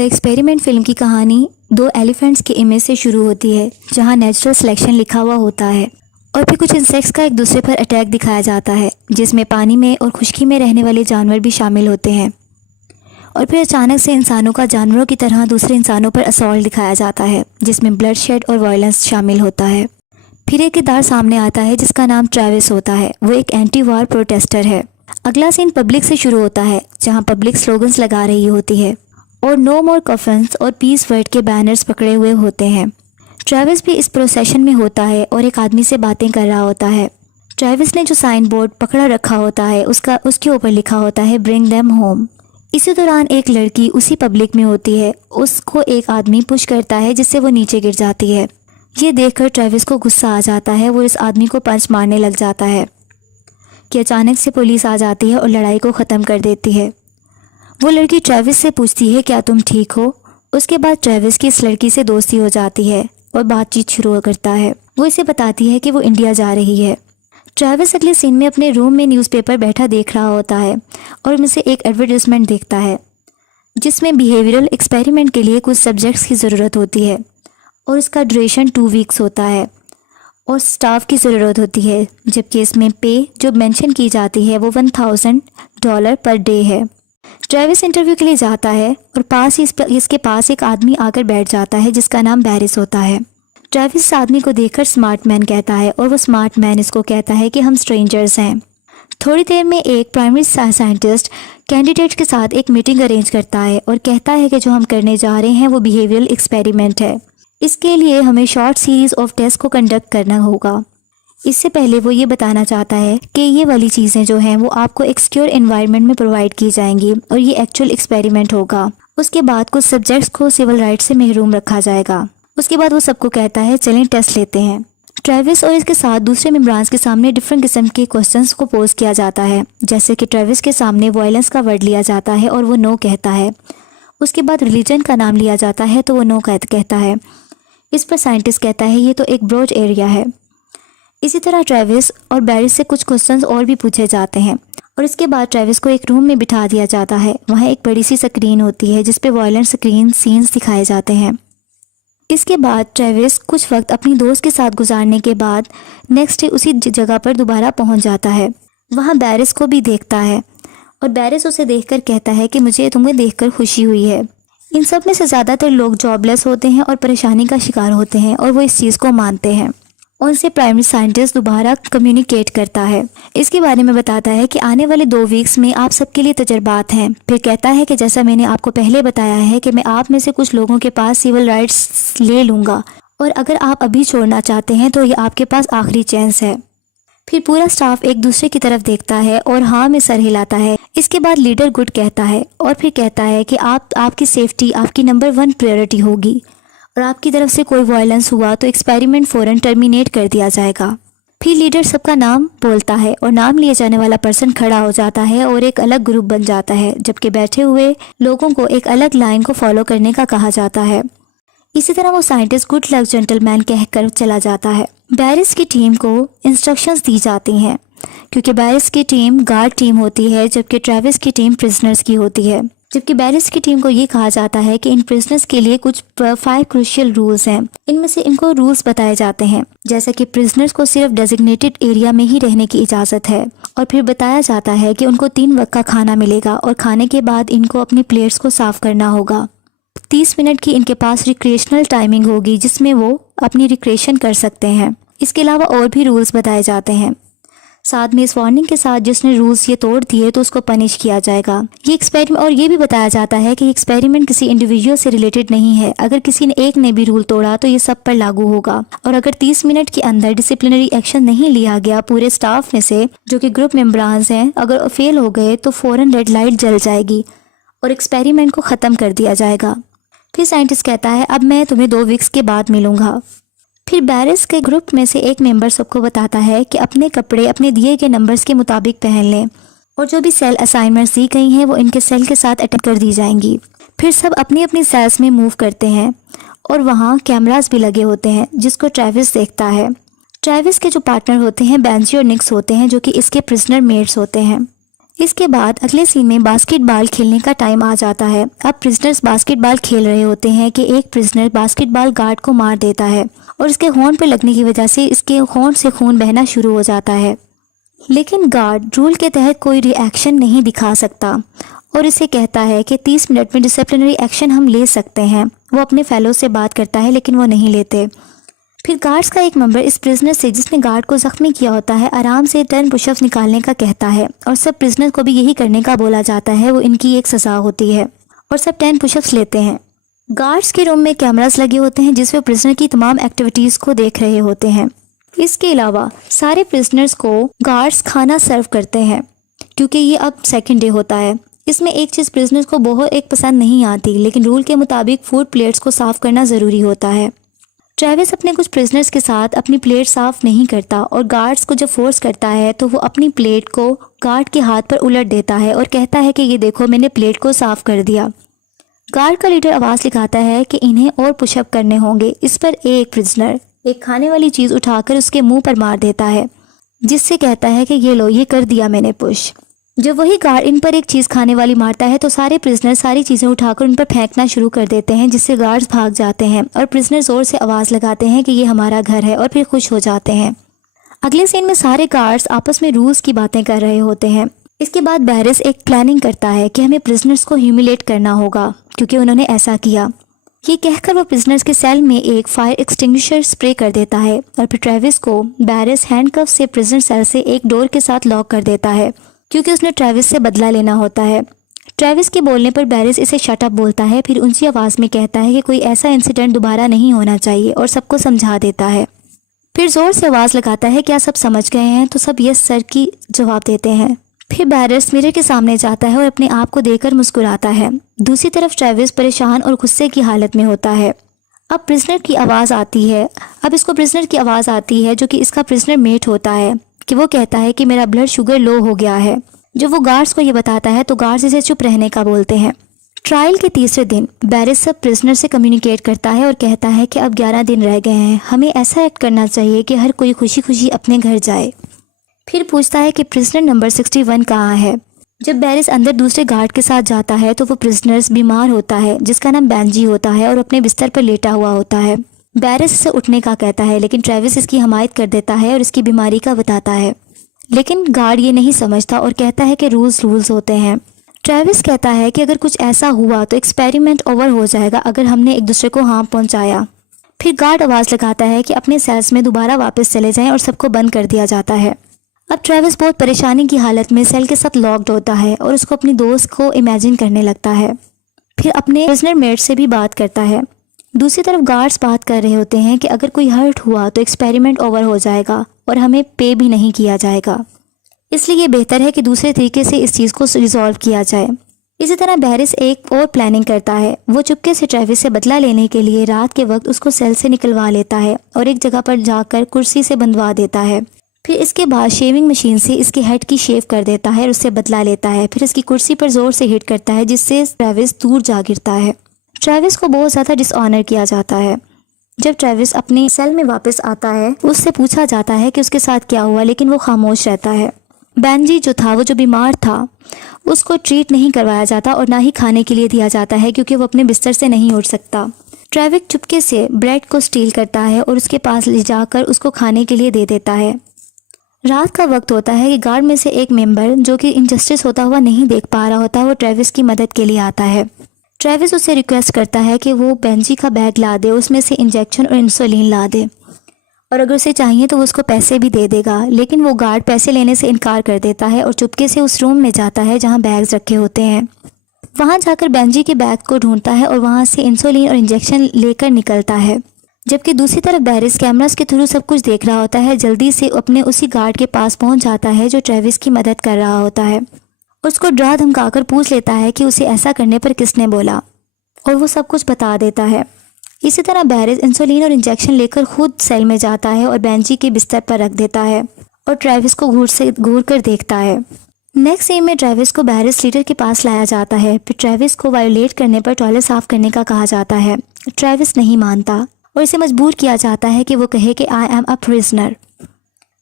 The experiment film की कहानी दो एलिफेंट्स के इमेज से शुरू होती है, जहां नेचुरल सिलेक्शन लिखा हुआ होता है और फिर कुछ इंसेक्ट्स का एक दूसरे पर अटैक दिखाया जाता है, जिसमें पानी में और खुश्की में रहने वाले जानवर भी शामिल होते हैं। और फिर अचानक से इंसानों का जानवरों की तरह दूसरे इंसानों पर असॉल्ट दिखाया जाता है, जिसमें ब्लड शेड और वायलेंस शामिल होता है। फिर एक किरदार सामने आता है जिसका नाम ट्रेविस होता है। वो एक एंटी वार प्रोटेस्टर है। अगला सीन पब्लिक से शुरू होता है, जहां पब्लिक स्लोगन्स लगा रही होती है और नो मोर कफन्स और पीस वर्ड के बैनर्स पकड़े हुए होते हैं। ट्रेविस भी इस प्रोसेशन में होता है और एक आदमी से बातें कर रहा होता है। ट्रेविस ने जो साइन बोर्ड पकड़ा रखा होता है उसके ऊपर लिखा होता है ब्रिंग देम होम। इसी दौरान एक लड़की उसी पब्लिक में होती है। उसको एक आदमी पुश करता है जिससे वो नीचे गिर जाती है। ये देखकर ट्रेविस को गुस्सा आ जाता है। वो इस आदमी को पंच मारने लग जाता है कि अचानक से पुलिस आ जाती है और लड़ाई को ख़त्म कर देती है। वो लड़की ट्रेविस से पूछती है क्या तुम ठीक हो। उसके बाद ट्रेविस की इस लड़की से दोस्ती हो जाती है और बातचीत शुरू करता है। वो इसे बताती है कि वो इंडिया जा रही है। ट्रेविस अगले सीन में अपने रूम में न्यूज़पेपर बैठा देख रहा होता है और उनमें से एक एडवर्टाइजमेंट देखता है जिसमें बिहेवियरल एक्सपेरिमेंट के लिए कुछ सब्जेक्ट्स की ज़रूरत होती है और इसका ड्यूरेशन 2 वीक्स होता है और स्टाफ की ज़रूरत होती है, जबकि इसमें पे जो मेंशन की जाती है वो $1000 पर डे है। ट्रेविस इंटरव्यू के लिए जाता है और पास ही इसके पास एक आदमी आकर बैठ जाता है जिसका नाम बैरिस होता है। ट्रेविस इस आदमी को देखकर स्मार्ट मैन कहता है और वो स्मार्ट मैन इसको कहता है कि हम स्ट्रेंजर्स हैं। थोड़ी देर में एक प्राइमरी साइंटिस्ट कैंडिडेट के साथ एक मीटिंग अरेंज करता है और कहता है कि जो हम करने जा रहे हैं वो बिहेवियरल एक्सपेरिमेंट है। इसके लिए हमें शॉर्ट सीरीज़ ऑफ टेस्ट को कंडक्ट करना होगा। इससे पहले वो ये बताना चाहता है कि ये वाली चीज़ें जो हैं वो आपको एक सिक्योर एनवायरनमेंट में प्रोवाइड की जाएंगी और ये एक्चुअल एक्सपेरिमेंट होगा। उसके बाद कुछ सब्जेक्ट्स को सिविल राइट्स से महरूम रखा जाएगा। उसके बाद वो सबको कहता है चलें टेस्ट लेते हैं। ट्रेविस और इसके साथ दूसरे मेंबर्स के सामने डिफरेंट किस्म के क्वेश्चंस को पोज किया जाता है, जैसे कि ट्रेविस के सामने वायलेंस का वर्ड लिया जाता है और वो नो कहता है। उसके बाद रिलीजन का नाम लिया जाता है तो वो नो कहता है। इस पर साइंटिस्ट कहता है ये तो एक ब्रॉड एरिया है। इसी तरह ट्रेविस और बैरिस से कुछ क्वेश्चंस और भी पूछे जाते हैं और इसके बाद ट्रेविस को एक रूम में बिठा दिया जाता है। वहाँ एक बड़ी सी स्क्रीन होती है जिस पे वायलेंट स्क्रीन सीन्स दिखाए जाते हैं। इसके बाद ट्रेविस कुछ वक्त अपनी दोस्त के साथ गुजारने के बाद नेक्स्ट डे उसी जगह पर दोबारा पहुँच जाता है। वहाँ बैरिस को भी देखता है और बैरिस उसे देखकर कहता है कि मुझे तुम्हें देखकर खुशी हुई है। इन सब में से ज़्यादातर लोग जॉबलेस होते हैं और परेशानी का शिकार होते हैं और वो इस चीज़ को मानते हैं। उनसे प्राइमरी साइंटिस्ट दोबारा कम्युनिकेट करता है। इसके बारे में बताता है कि आने वाले 2 वीक्स में आप सबके लिए तजर्बात हैं। फिर कहता है कि जैसा मैंने आपको पहले बताया है कि मैं आप में से कुछ लोगों के पास सिविल राइट्स ले लूँगा और अगर आप अभी छोड़ना चाहते हैं तो ये आपके पास आखिरी चांस है। फिर पूरा स्टाफ एक दूसरे की तरफ देखता है और हाँ में सर हिलाता है। इसके बाद लीडर गुड कहता है और फिर कहता है कि आपकी सेफ्टी आपकी नंबर 1 प्रायोरिटी होगी और आपकी तरफ से कोई वायलेंस हुआ तो एक्सपेरिमेंट फ़ौरन टर्मिनेट कर दिया जाएगा। फिर लीडर सबका नाम बोलता है और नाम लिए जाने वाला पर्सन खड़ा हो जाता है और एक अलग ग्रुप बन जाता है, जबकि बैठे हुए लोगों को एक अलग लाइन को फॉलो करने का कहा जाता है। इसी तरह वो साइंटिस्ट गुड लक जेंटलमैन कहकर चला जाता है। बैरिस की टीम को इंस्ट्रक्शंस दी जाती हैं क्योंकि बैरिस की टीम गार्ड टीम होती है जबकि ट्रेविस की टीम प्रिजनर्स की होती है। जबकि बैरिस की टीम को ये कहा जाता है कि इन प्रिजनर्स के लिए कुछ 5 क्रूशियल रूल्स हैं। इनमें से इनको रूल्स बताए जाते हैं, जैसा कि प्रिजनर्स को सिर्फ डेजिग्नेटेड एरिया में ही रहने की इजाज़त है और फिर बताया जाता है कि उनको 3 वक्त का खाना मिलेगा और खाने के बाद इनको अपनी प्लेट्स को साफ करना होगा। 30 मिनट की इनके पास रिक्रिएशनल टाइमिंग होगी जिसमें वो अपनी रिक्रिएशन कर सकते हैं। इसके अलावा और भी रूल्स बताए जाते हैं। साथ में इस वार्निंग के साथ जिसने रूल्स ये तोड़ दिए तो उसको पनिश किया जाएगा। ये एक्सपेरिमेंट और ये भी बताया जाता है कि एक्सपेरिमेंट किसी इंडिविजुअल से रिलेटेड नहीं है। अगर किसी ने एक ने भी रूल तोड़ा तो ये सब पर लागू होगा और अगर 30 मिनट के अंदर डिसिप्लिनरी एक्शन नहीं लिया गया पूरे स्टाफ में से जो कि ग्रुप मेंबर्स हैं, अगर फेल हो गए तो फ़ौरन रेड लाइट जल जाएगी और एक्सपेरिमेंट को ख़त्म कर दिया जाएगा। फिर साइंटिस्ट कहता है अब मैं तुम्हें 2 वीक्स के बाद मिलूंगा। फिर बैरिस के ग्रुप में से एक मेंबर सबको बताता है कि अपने कपड़े अपने दिए गए नंबर्स के मुताबिक पहन लें और जो भी सेल असाइनमेंट्स दी गई हैं वो इनके सेल के साथ अटैच कर दी जाएंगी। फिर सब अपनी अपनी सेल्स में मूव करते हैं और वहाँ कैमरास भी लगे होते हैं जिसको ट्रेविस देखता है। ट्रेविस के जो पार्टनर होते हैं बेंजी और निक्स होते हैं जो कि इसके प्रिजनर मेट्स होते हैं। इसके बाद अगले सीन में बास्केटबॉल खेलने का टाइम आ जाता है। अब प्रिजनर्स बास्केटबॉल खेल रहे होते हैं कि एक प्रिजनर बास्केटबॉल गार्ड को मार देता है और इसके होंठ पर लगने की वजह से इसके होंठ से खून बहना शुरू हो जाता है। लेकिन गार्ड रूल के तहत कोई रिएक्शन नहीं दिखा सकता और इसे कहता है कि 30 मिनट में डिसिप्लिनरी एक्शन हम ले सकते हैं। वो अपने फेलो से बात करता है लेकिन वो नहीं लेते। फिर गार्ड्स का एक मेंबर इस प्रिजनर से जिसने गार्ड को जख्मी किया होता है आराम से 10 पुशअप्स निकालने का कहता है और सब प्रिजनर को भी यही करने का बोला जाता है। वो इनकी एक सज़ा होती है और सब 10 पुशअप्स लेते हैं। गार्ड्स के रूम में कैमरास लगे होते हैं जिसमें प्रिजनर की तमाम एक्टिविटीज़ को देख रहे होते हैं। इसके अलावा सारे प्रिजनर्स को गार्ड्स खाना सर्व करते हैं क्योंकि ये अब सेकेंड डे होता है। इसमें एक चीज़ प्रिजनर्स को बहुत एक पसंद नहीं आती, लेकिन रूल के मुताबिक फूड प्लेट्स को साफ़ करना ज़रूरी होता है। ट्रेविस अपने कुछ प्रिजनर्स के साथ अपनी प्लेट साफ़ नहीं करता और गार्ड्स को जब फोर्स करता है तो वो अपनी प्लेट को गार्ड के हाथ पर उलट देता है और कहता है कि ये देखो मैंने प्लेट को साफ़ कर दिया। गार्ड का लीडर आवाज़ लिखाता है कि इन्हें और पुशअप करने होंगे। इस पर एक प्रिजनर एक खाने वाली चीज़ उठाकर उसके मुंह पर मार देता है जिससे कहता है कि ये लो, ये कर दिया मैंने पुश। जब वही गार्ड इन पर एक चीज़ खाने वाली मारता है तो सारे प्रिजनर सारी चीज़ें उठाकर उन पर फेंकना शुरू कर देते हैं जिससे गार्ड्स भाग जाते हैं और प्रिजनर ज़ोर से आवाज़ लगाते हैं कि ये हमारा घर है और फिर खुश हो जाते हैं। अगले सीन में सारे गार्ड्स आपस में रूल्स की बातें कर रहे होते हैं। इसके बाद बैरिस एक प्लानिंग करता है कि हमें प्रिजनर्स को ह्यूमिलेट करना होगा क्योंकि उन्होंने ऐसा किया। ये कहकर वो प्रिजनर्स के सेल में एक फायर एक्सटिंग्विशर स्प्रे कर देता है और फिर ट्रेविस को बैरिस हैंडकफ से प्रिजनर सेल से एक डोर के साथ लॉक कर देता है क्योंकि उसने ट्रेविस से बदला लेना होता है। ट्रेविस के बोलने पर बैरिस इसे शट अप बोलता है, फिर ऊंची आवाज़ में कहता है कि कोई ऐसा इंसिडेंट दोबारा नहीं होना चाहिए और सबको समझा देता है। फिर ज़ोर से आवाज़ लगाता है क्या सब समझ गए हैं? तो सब यस सर की जवाब देते हैं। फिर बैरिस मिरर के सामने जाता है और अपने आप को देखकर मुस्कुराता है। दूसरी तरफ ट्रेविस परेशान और गुस्से की हालत में होता है। अब प्रिजनर की आवाज़ आती है। अब इसको प्रिजनर की आवाज़ आती है जो कि इसका प्रिजनर मेट होता है कि वो कहता है कि मेरा ब्लड शुगर लो हो गया है। जब वो गार्ड्स को ये बताता है तो गार्ड्स इसे चुप रहने का बोलते हैं। ट्रायल के तीसरे दिन बैरिस सब प्रिजनर से कम्युनिकेट करता है और कहता है कि अब 11 दिन रह गए हैं, हमें ऐसा एक्ट करना चाहिए कि हर कोई खुशी खुशी अपने घर जाए। फिर पूछता है कि प्रिजनर नंबर 61 कहाँ है। जब बैरिस अंदर दूसरे गार्ड के साथ जाता है तो वो प्रिजनर्स बीमार होता है जिसका नाम बेंजी होता है और अपने बिस्तर पर लेटा हुआ होता है। बैरिस इसे उठने का कहता है लेकिन ट्रेविस इसकी हमायत कर देता है और इसकी बीमारी का बताता है, लेकिन गार्ड ये नहीं समझता और कहता है कि रूल्स होते हैं। ट्रेविस कहता है कि अगर कुछ ऐसा हुआ तो एक्सपेरिमेंट ओवर हो जाएगा अगर हमने एक दूसरे को हार्म पहुंचाया। फिर गार्ड आवाज़ लगाता है कि अपने सेल्स में दोबारा वापस चले जाएं और सबको बंद कर दिया जाता है। अब ट्रेविस बहुत परेशानी की हालत में सेल के साथ लॉक्ड होता है और उसको अपनी दोस्त को इमेजिन करने लगता है। फिर अपने प्रिजनर मेट से भी बात करता है। दूसरी तरफ गार्ड्स बात कर रहे होते हैं कि अगर कोई हर्ट हुआ तो एक्सपेरिमेंट ओवर हो जाएगा और हमें पे भी नहीं किया जाएगा, इसलिए ये बेहतर है कि दूसरे तरीके से इस चीज़ को रिजॉल्व किया जाए। इसी तरह बैरिस एक और प्लानिंग करता है। वो चुपके से ट्रेविस से बदला लेने के लिए रात के वक्त उसको सेल से निकलवा लेता है और एक जगह पर जाकर कुर्सी से बंधवा देता है। फिर इसके बाद शेविंग मशीन से इसके हेड की शेव कर देता है और उससे बदला लेता है। फिर इसकी कुर्सी पर जोर से हिट करता है जिससे ट्रेविस दूर जा गिरता है। ट्रेविस को बहुत ज़्यादा डिसऑनर किया जाता है। जब ट्रेविस अपने सेल में वापस आता है उससे पूछा जाता है कि उसके साथ क्या हुआ, लेकिन वो खामोश रहता है। बेंजी जो था, वो जो बीमार था, उसको ट्रीट नहीं करवाया जाता और ना ही खाने के लिए दिया जाता है क्योंकि वो अपने बिस्तर से नहीं उठ सकता। ट्रेविस चुपके से ब्रेड को स्टील करता है और उसके पास ले जाकर उसको खाने के लिए दे देता है। रात का वक्त होता है कि गार्ड में से एक मेंबर जो कि इनजस्टिस होता हुआ नहीं देख पा रहा होता, वो ट्रेविस की मदद के लिए आता है। ट्रेविस उससे रिक्वेस्ट करता है कि वो बेंजी का बैग ला दे, उसमें से इंजेक्शन और इंसुलिन ला दे और अगर उसे चाहिए तो वो उसको पैसे भी दे देगा। लेकिन वो गार्ड पैसे लेने से इनकार कर देता है और चुपके से उस रूम में जाता है जहाँ बैग्स रखे होते हैं। वहाँ जाकर बेंजी के बैग को ढूंढता है और वहाँ से इंसुलिन और इंजेक्शन लेकर निकलता है। जबकि दूसरी तरफ बैरिस कैमरास के थ्रू सब कुछ देख रहा होता है। जल्दी से अपने उसी गार्ड के पास पहुँच जाता है जो ट्रेविस की मदद कर रहा होता है। उसको डरा धमकाकर पूछ लेता है कि उसे ऐसा करने पर किसने बोला और वो सब कुछ बता देता है। इसी तरह बैरिस इंसुलिन और इंजेक्शन लेकर खुद सेल में जाता है और बेंजी के बिस्तर पर रख देता है और ट्रेविस को घूर कर देखता है। नेक्स्ट सीन में ट्रेविस को बैरिस लीडर के पास लाया जाता है। फिर ट्रेविस को वायोलेट करने पर टॉयलेट साफ करने का कहा जाता है। ट्रेविस नहीं मानता और इसे मजबूर किया जाता है कि वो कहे कि I am a prisoner.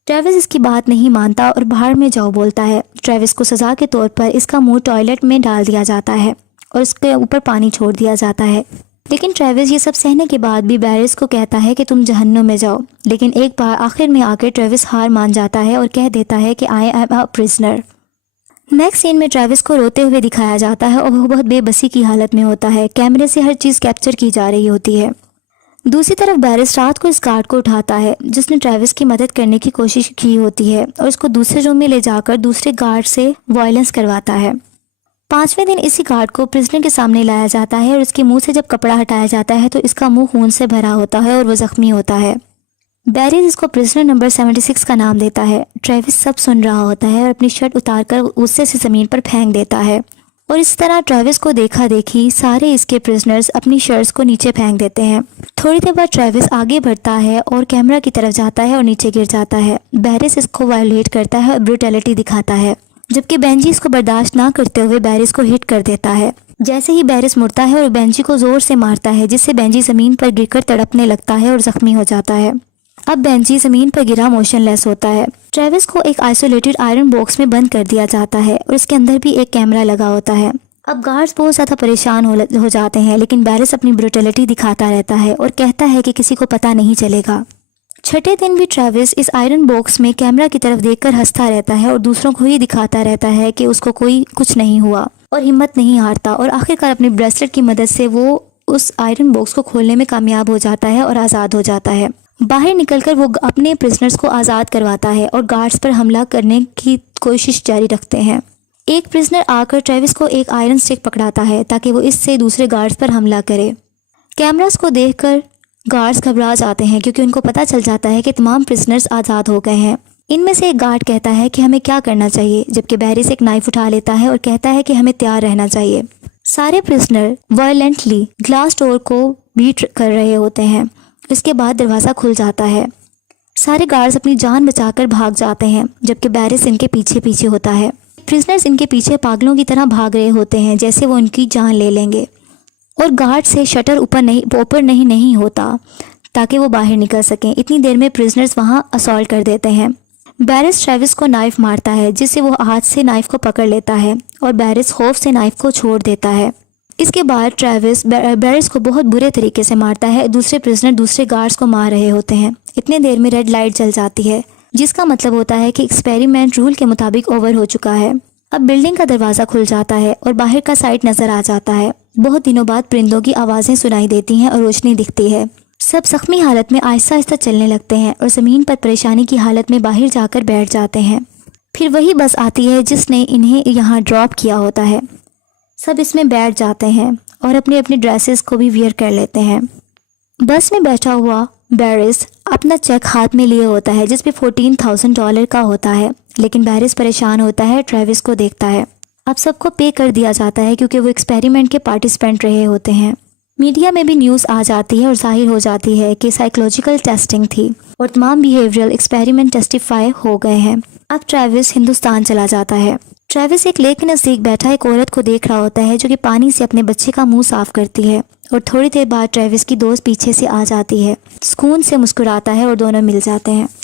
Travis इसकी बात नहीं मानता और बाहर में जाओ बोलता है। ट्रेविस को सज़ा के तौर पर इसका मुंह टॉयलेट में डाल दिया जाता है और उसके ऊपर पानी छोड़ दिया जाता है। लेकिन ट्रेविस ये सब सहने के बाद भी बैरिस को कहता है कि तुम जहन्नुम में जाओ। लेकिन एक बार आखिर में आकर ट्रेविस हार मान जाता है और कह देता है कि I am a prisoner. Next scene में ट्रेविस को रोते हुए दिखाया जाता है और वो बहुत बेबसी की हालत में होता है। कैमरे से हर चीज़ कैप्चर की जा रही होती है। दूसरी तरफ बैरिस रात को इस गार्ड को उठाता है जिसने ट्रेविस की मदद करने की कोशिश की होती है और उसको दूसरे रूम में ले जाकर दूसरे गार्ड से वायलेंस करवाता है। 5वें दिन इसी गार्ड को प्रिजनर के सामने लाया जाता है और उसके मुंह से जब कपड़ा हटाया जाता है तो इसका मुंह खून से भरा होता है और वो जख्मी होता है। बैरिस इसको प्रिजनर नंबर 76 का नाम देता है। ट्रेविस सब सुन रहा होता है और अपनी शर्ट उतारकर गुस्से से ज़मीन पर फेंक देता है और इस तरह ट्रेविस को देखा देखी सारे इसके प्रिजनर्स अपनी शर्ट्स को नीचे फेंक देते हैं। थोड़ी देर बाद ट्रेविस आगे बढ़ता है और कैमरा की तरफ जाता है और नीचे गिर जाता है। बैरिस इसको वायलेट करता है और ब्रूटैलिटी दिखाता है, जबकि बेंजी इसको बर्दाश्त ना करते हुए बैरिस को हिट कर देता है। जैसे ही बैरिस मुड़ता है और बेंजी को जोर से मारता है जिससे बेंजी ज़मीन पर गिरकर तड़पने लगता है और ज़ख्मी हो जाता है। अब बेंजी ज़मीन पर गिरा मोशनलेस होता है। ट्रेविस को एक आइसोलेटेड आयरन बॉक्स में बंद कर दिया जाता है और उसके अंदर भी एक कैमरा लगा होता है। अब गार्ड्स बहुत ज़्यादा परेशान हो जाते हैं, लेकिन बैरिस अपनी ब्रूटैलिटी दिखाता रहता है और कहता है कि किसी को पता नहीं चलेगा। छठे दिन भी ट्रेविस इस आयरन बॉक्स में कैमरा की तरफ देखकर हंसता रहता है और दूसरों को ही दिखाता रहता है कि उसको कोई कुछ नहीं हुआ और हिम्मत नहीं हारता और आखिरकार अपनी ब्रेसलेट की मदद से वो उस आयरन बॉक्स को खोलने में कामयाब हो जाता है और आज़ाद हो जाता है। बाहर निकलकर वो अपने प्रिजनर्स को आज़ाद करवाता है और गार्ड्स पर हमला करने की कोशिश जारी रखते हैं। एक प्रिजनर आकर ट्रेविस को एक आयरन स्टिक पकड़ाता है ताकि वो इससे दूसरे गार्ड्स पर हमला करे। कैमरास को देखकर गार्ड्स घबरा जाते हैं क्योंकि उनको पता चल जाता है कि तमाम प्रिजनर्स आज़ाद हो गए हैं। इनमें से एक गार्ड कहता है कि हमें क्या करना चाहिए, जबकि बैरिस एक नाइफ उठा लेता है और कहता है कि हमें तैयार रहना चाहिए। सारे प्रिजनर वायलेंटली ग्लास डोर को बीट कर रहे होते हैं। इसके बाद दरवाज़ा खुल जाता है। सारे गार्ड्स अपनी जान बचाकर भाग जाते हैं, जबकि बैरिस इनके पीछे पीछे होता है। प्रिजनर्स इनके पीछे पागलों की तरह भाग रहे होते हैं जैसे वो उनकी जान ले लेंगे और गार्ड से शटर ऊपर नहीं होता ताकि वो बाहर निकल सकें। इतनी देर में प्रिजनर्स वहाँ असॉल्ट कर देते हैं। बैरिस ट्रेविस को नाइफ मारता है जिससे वो हाथ से नाइफ को पकड़ लेता है और बैरिस खौफ से नाइफ को छोड़ देता है। इसके बाद ट्रेविस बैरिस को बहुत बुरे तरीके से मारता है। दूसरे प्रिजनर दूसरे गार्ड्स को मार रहे होते हैं। इतने देर में रेड लाइट जल जाती है जिसका मतलब होता है कि एक्सपेरिमेंट रूल के मुताबिक ओवर हो चुका है। अब बिल्डिंग का दरवाज़ा खुल जाता है और बाहर का साइड नज़र आ जाता है। बहुत दिनों बाद परिंदों की आवाज़ें सुनाई देती हैं और रोशनी दिखती है। सब जख्मी हालत में आहिस्ता आहिस्ता चलने लगते हैं और ज़मीन पर परेशानी की हालत में बाहर जाकर बैठ जाते हैं। फिर वही बस आती है जिसने इन्हें यहाँ ड्रॉप किया होता है। सब इसमें बैठ जाते हैं और अपने अपने ड्रेसेस को भी वियर कर लेते हैं। बस में बैठा हुआ बैरिस अपना चेक हाथ में लिए होता है जिस पे $14,000 का होता है, लेकिन बैरिस परेशान होता है, ट्रेविस को देखता है। अब सबको पे कर दिया जाता है क्योंकि वो एक्सपेरिमेंट के पार्टिसिपेंट रहे होते हैं। मीडिया में भी न्यूज़ आ जाती है और जाहिर हो जाती है कि साइकोलॉजिकल टेस्टिंग थी और तमाम बिहेवियरल एक्सपेरिमेंट टेस्टिफाई हो गए हैं। अब ट्रेविस हिंदुस्तान चला जाता है। ट्रेविस एक लेक के नज़दीक बैठा एक औरत को देख रहा होता है जो कि पानी से अपने बच्चे का मुंह साफ करती है और थोड़ी देर बाद ट्रेविस की दोस्त पीछे से आ जाती है, सुकून से मुस्कुराता है और दोनों मिल जाते हैं।